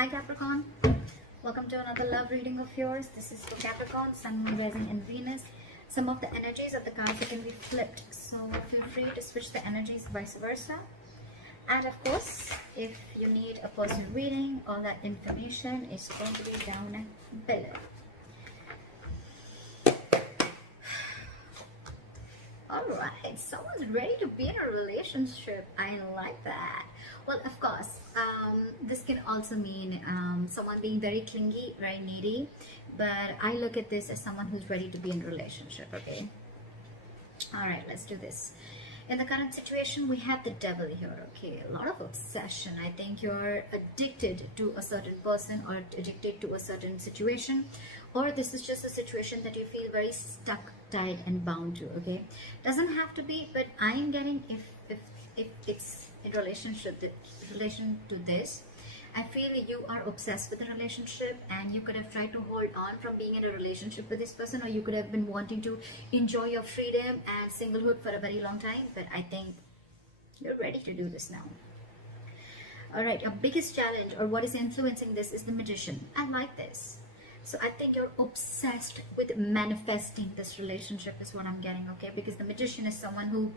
Hi Capricorn, welcome to another love reading of yours. This is for Capricorn, Sun, Moon, Rising and Venus. Some of the energies of the cards can be flipped, so feel free to switch the energies vice versa. And of course, if you need a personal reading, all that information is going to be down below. Alright, someone's ready to be in a relationship. I like that. Well, of course, this can also mean someone being very clingy, very needy. But I look at this as someone who's ready to be in a relationship, okay? Alright, let's do this. In the current situation, we have the devil here, okay? A lot of obsession. I think you're addicted to a certain person or addicted to a certain situation. Or this is just a situation that you feel very stuck, tied and bound to, okay? Doesn't have to be, but I'm getting if it's in relation to this, I feel you are obsessed with the relationship and you could have tried to hold on from being in a relationship with this person, or you could have been wanting to enjoy your freedom and singlehood for a very long time, but I think you're ready to do this now. Alright, your biggest challenge or what is influencing this is the Magician. I like this. So I think you're obsessed with manifesting this relationship is what I'm getting, okay? Because the Magician is someone who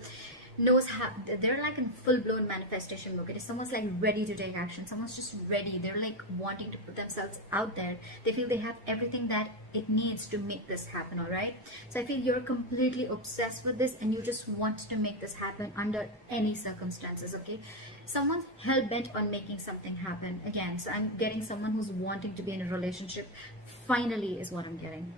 knows how, they're like in full-blown manifestation mode. Someone's like ready to take action. Someone's just ready. They're like wanting to put themselves out there. They feel they have everything that it needs to make this happen, all right? So I feel you're completely obsessed with this and you just want to make this happen under any circumstances, okay? Someone's hell-bent on making something happen again. So I'm getting someone who's wanting to be in a relationship finally is what I'm getting.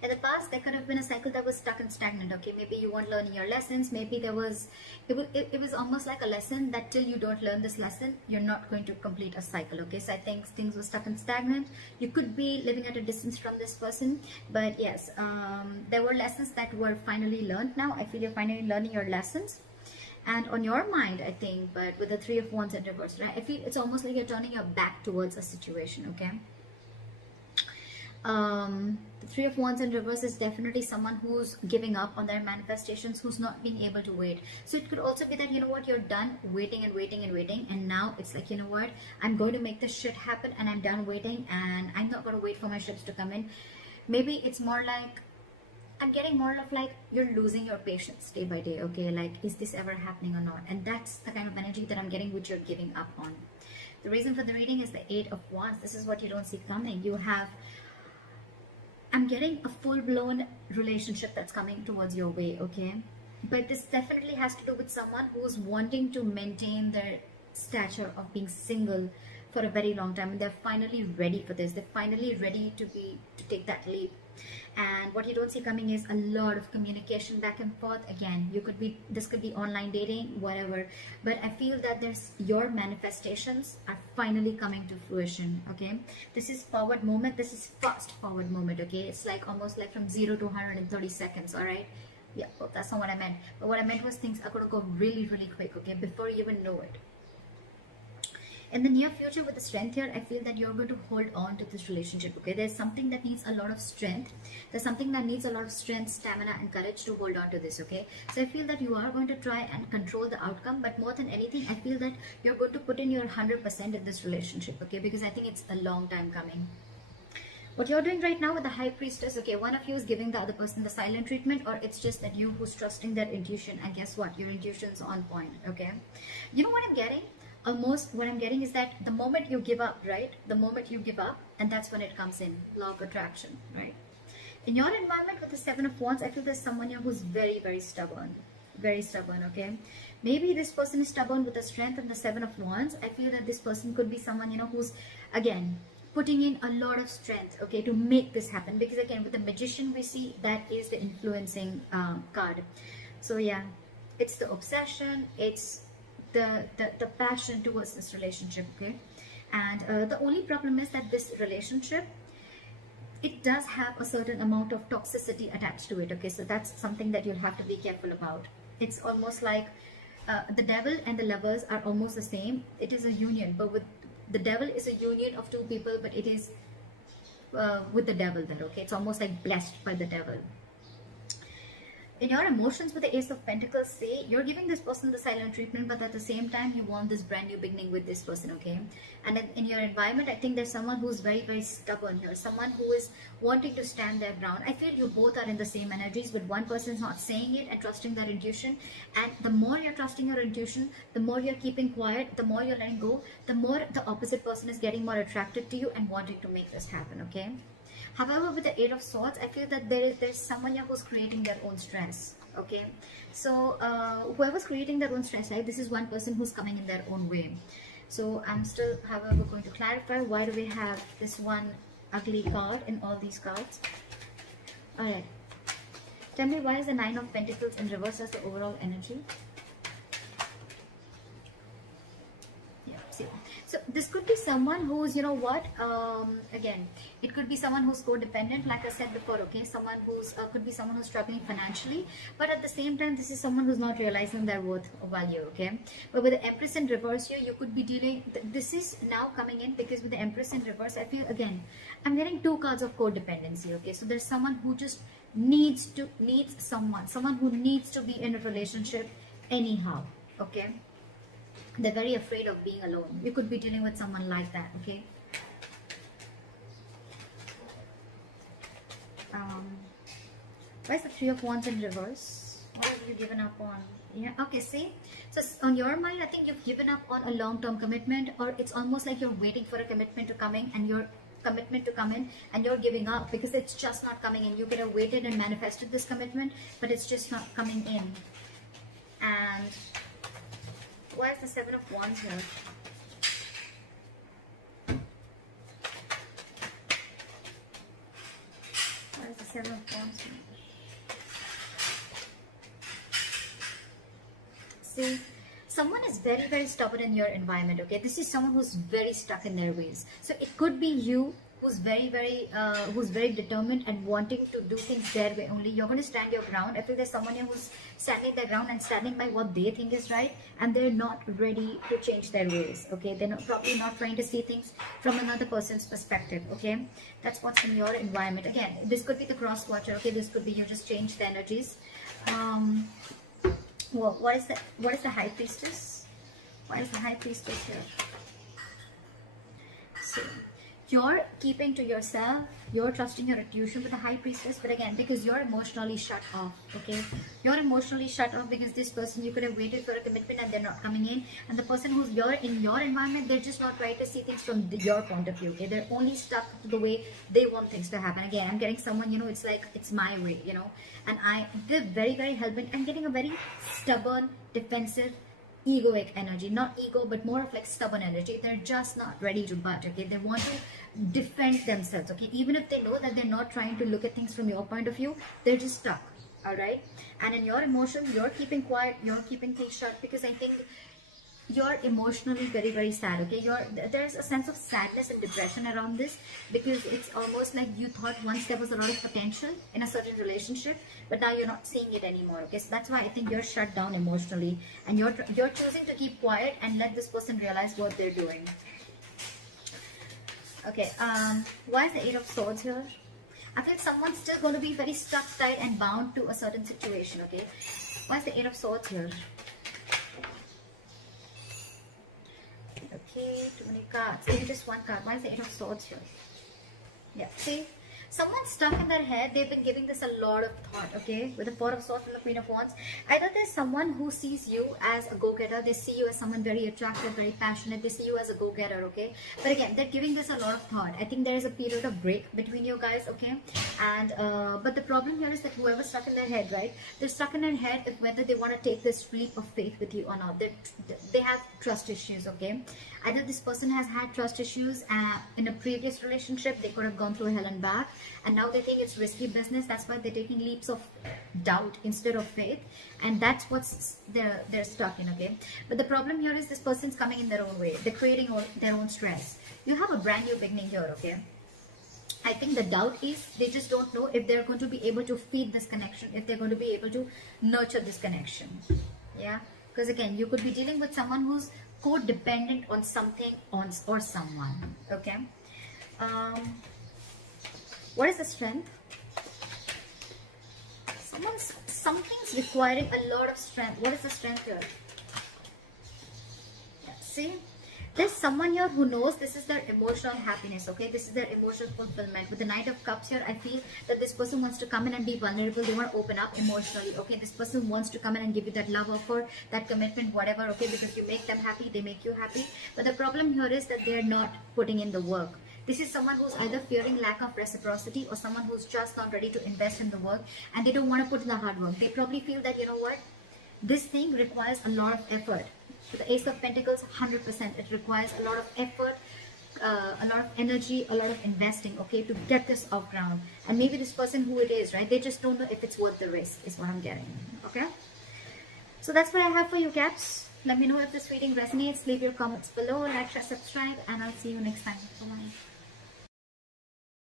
In the past, there could have been a cycle that was stuck and stagnant, okay? Maybe you weren't learning your lessons. Maybe there was, it was almost like a lesson that till you don't learn this lesson, you're not going to complete a cycle, okay? So I think things were stuck and stagnant. You could be living at a distance from this person, but yes, there were lessons that were finally learned now. I feel you're finally learning your lessons. And on your mind, I think, but with the Three of Wands in reverse, right? I feel it's almost like you're turning your back towards a situation, okay? The Three of Wands in reverse is definitely someone who's giving up on their manifestations, who's not being able to wait. So it could also be that, you know what, you're done waiting and waiting and waiting, and now it's like, you know what, I'm going to make this shit happen and I'm done waiting and I'm not going to wait for my ships to come in. Maybe it's more like, I'm getting more of like you're losing your patience day by day, okay? Like, is this ever happening or not? And that's the kind of energy that I'm getting, which you're giving up on. The reason for the reading is the Eight of Wands. This is what you don't see coming. You have, I'm getting a full-blown relationship that's coming towards your way, okay? But this definitely has to do with someone who's wanting to maintain their stature of being single for a very long time, and they're finally ready for this. They're finally ready to take that leap. And what you don't see coming is a lot of communication back and forth. Again, this could be online dating, whatever, but I feel that your manifestations are finally coming to fruition, okay? This is forward movement. This is fast forward movement, okay? It's like almost like from 0 to 130 seconds, all right? Yeah, well, that's not what I meant. But what I meant was things are going to go really, really quick, okay? Before you even know it. In the near future, with the Strength here, I feel that you're going to hold on to this relationship, okay? There's something that needs a lot of strength. There's something that needs a lot of strength, stamina, and courage to hold on to this, okay? So I feel that you are going to try and control the outcome, but more than anything, I feel that you're going to put in your 100% in this relationship, okay? Because I think it's a long time coming. What you're doing right now with the High Priestess, okay, one of you is giving the other person the silent treatment, or it's just that you who's trusting their intuition, and guess what? Your intuition's on point, okay? You know what I'm getting? Almost what I'm getting is that the moment you give up, right? The moment you give up, and that's when it comes in, law of attraction, right? In your environment with the Seven of Wands, I feel there's someone here who's very, very stubborn, okay? Maybe this person is stubborn with the Strength and the Seven of Wands. I feel that this person could be someone, you know, who's, again, putting in a lot of strength, okay, to make this happen. Because again, with the Magician, we see that is the influencing card. So yeah, it's the obsession, it's the passion towards this relationship, okay? And the only problem is that this relationship, it does have a certain amount of toxicity attached to it, okay? So that's something that you'll have to be careful about. It's almost like the Devil and the Lovers are almost the same. It is a union, but with the Devil is a union of two people, but it is with the Devil there, okay? It's almost like blessed by the Devil. in your emotions with the Ace of Pentacles, say you're giving this person the silent treatment, but at the same time you want this brand new beginning with this person, okay? And in your environment, I think there's someone who's very, very stubborn here, someone who is wanting to stand their ground. I feel you both are in the same energies, but one person's not saying it and trusting their intuition. And the more you're trusting your intuition, the more you're keeping quiet, the more you're letting go, the more the opposite person is getting more attracted to you and wanting to make this happen, okay? However, with the Eight of Swords, I feel that there's someone here who's creating their own stress, okay? So whoever's creating their own stress, right, this is one person who's coming in their own way. So I'm still, however, going to clarify, why do we have this one ugly card in all these cards? All right. Tell me, why is the Nine of Pentacles in reverse as the overall energy? So this could be someone who's, you know what, again, it could be someone who's codependent, like I said before, okay? Someone who's, could be someone who's struggling financially, but at the same time, this is someone who's not realizing their worth or value, okay? But with the Empress in reverse here, you could be dealing, this is now coming in because with the Empress in reverse, I feel, again, I'm getting two cards of codependency, okay? So there's someone who just needs someone who needs to be in a relationship anyhow, okay? They're very afraid of being alone. You could be dealing with someone like that, okay? Why is the Three of Wands in reverse? What have you given up on? Yeah, okay, see? So on your mind, I think you've given up on a long-term commitment, or it's almost like you're waiting for a commitment to come in, and and you're giving up because it's just not coming in. You could have waited and manifested this commitment, but it's just not coming in. And why is the Seven of Wands here? Why is the Seven of Wands here? See, someone is very, very stubborn in your environment, okay? This is someone who's very stuck in their ways. So it could be you who's very, very determined and wanting to do things their way only. You're going to stand your ground. I feel there's someone here who's standing their ground and standing by what they think is right, and they're not ready to change their ways, okay? They're probably not trying to see things from another person's perspective, okay? That's what's in your environment. Again, this could be the cross watcher, okay? This could be you just change the energies. Well, what is the High Priestess? Why is the High Priestess here? So you're keeping to yourself, you're trusting your intuition with the High Priestess, but again, because you're emotionally shut off, okay? You're emotionally shut off because this person, you could have waited for a commitment and they're not coming in. And the person who's in your environment, they're just not trying to see things from your point of view, okay? They're only stuck to the way they want things to happen. Again, I'm getting someone, you know, it's like, it's my way, you know? And they're very, very hell-bent. I'm getting a very stubborn, defensive, egoic energy. Not ego, but more of like stubborn energy. They're just not ready to budge, okay? They want to defend themselves, okay? Even if they know that they're not trying to look at things from your point of view, they're just stuck, all right? And in your emotions, you're keeping quiet, you're keeping things shut, because I think you're emotionally very, very sad, okay? There's a sense of sadness and depression around this, because it's almost like you thought once there was a lot of potential in a certain relationship, but now you're not seeing it anymore, okay? So that's why I think you're shut down emotionally, and you're choosing to keep quiet and let this person realize what they're doing. Okay, why is the Eight of Swords here? I think someone's still going to be very stuck, tight, and bound to a certain situation, okay? Why is the Eight of Swords here? Okay, too many cards. Give me just one card. Why is the Eight of Swords here? Yeah, see? Someone's stuck in their head. They've been giving this a lot of thought, okay? With the Four of Swords and the Queen of Wands. Either there's someone who sees you as a go-getter. They see you as someone very attractive, very passionate. They see you as a go-getter, okay? But again, they're giving this a lot of thought. I think there is a period of break between you guys, okay? And, but the problem here is that whoever's stuck in their head, right? They're stuck in their head of whether they want to take this leap of faith with you or not. They have trust issues, okay? Either this person has had trust issues in a previous relationship. They could have gone through hell and back, and now they think it's risky business. That's why they're taking leaps of doubt instead of faith, and that's what's they're stuck in, okay? But the problem here is this person's coming in their own way. They're creating their own stress. You have a brand new beginning here, okay? I think the doubt is they just don't know if they're going to be able to feed this connection, if they're going to be able to nurture this connection. Yeah, because again, you could be dealing with someone who's codependent on something or someone, okay? What is the strength? So Something's requiring a lot of strength. What is the strength here? Yeah, see, there's someone here who knows this is their emotional happiness, okay? This is their emotional fulfillment. With the Knight of Cups here, I feel that this person wants to come in and be vulnerable. They want to open up emotionally, okay? This person wants to come in and give you that love offer, that commitment, whatever, okay? Because you make them happy, they make you happy. But the problem here is that they're not putting in the work. This is someone who's either fearing lack of reciprocity or someone who's just not ready to invest in the work and they don't want to put in the hard work. They probably feel that, you know what, this thing requires a lot of effort. For the Ace of Pentacles, 100%. It requires a lot of effort, a lot of energy, a lot of investing, okay, to get this off ground. And maybe this person who it is, right, they just don't know if it's worth the risk, is what I'm getting, okay? So that's what I have for you, Caps. Let me know if this reading resonates. Leave your comments below, like, share, subscribe, and I'll see you next time. Bye-bye.